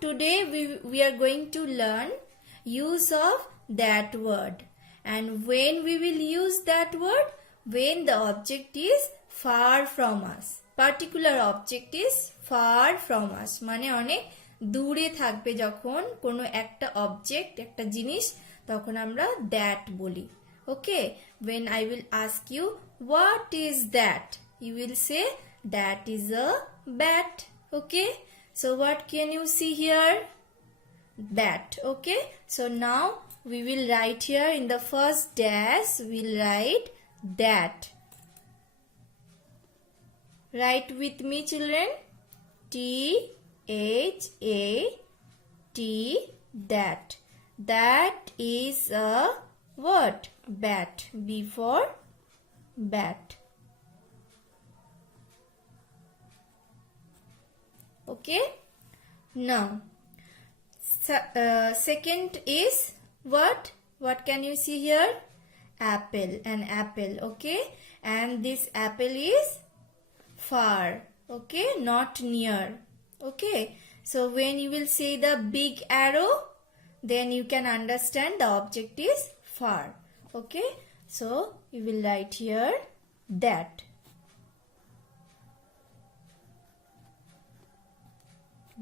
today we are going to learn use of that word. And when we will use that word? When the object is far from us. Particular object is far from us. মানে অনেক দূরে থাকবে যখন কোনো একটা object, একটা জিনিস, তখন আমরা that বলি. Okay? When I will ask you, what is that? You will say, that is a bat. Okay? So what can you see here? Bat. Okay? So now we will write here in the first dash, we'll write that. Write with me, children. T-H-A-T, that. That is a what? Bat. B for bat. Okay? Now, second is what? What can you see here? Apple. An apple. Okay? And this apple is far. Okay? Not near. Okay? So when you will see the big arrow, then you can understand the object is far. Okay? So you will write here that.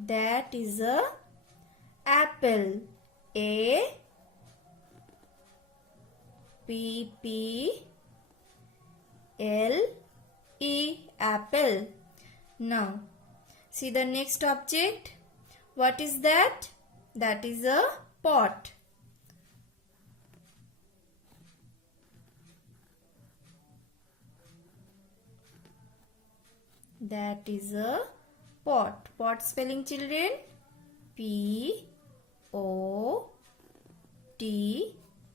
That is a apple. A P P L E, apple. Now see the next object. What is that? That is a pot. That is a pot. Pot spelling, children? P O T,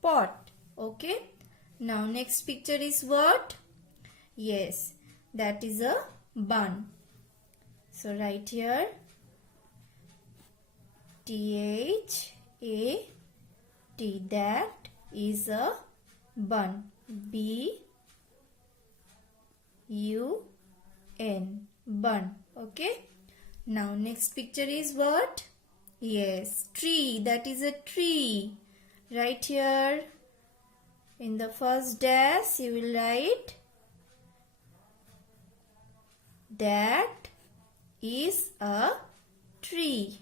pot. Okay? Now next picture is what? Yes, that is a bun. So write here T-H-A-T, that is a bun. B-U-N, bun. Okay? Now next picture is what? Yes, tree. That is a tree. Right here in the first dash you will write that is a tree.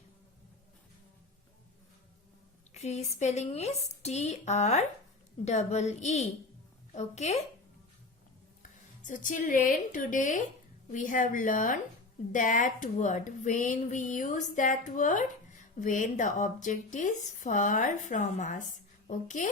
Tree spelling is T-R-E-E. Okay? So children, today we have learned that word. When we use that word? When the object is far from us. Okay?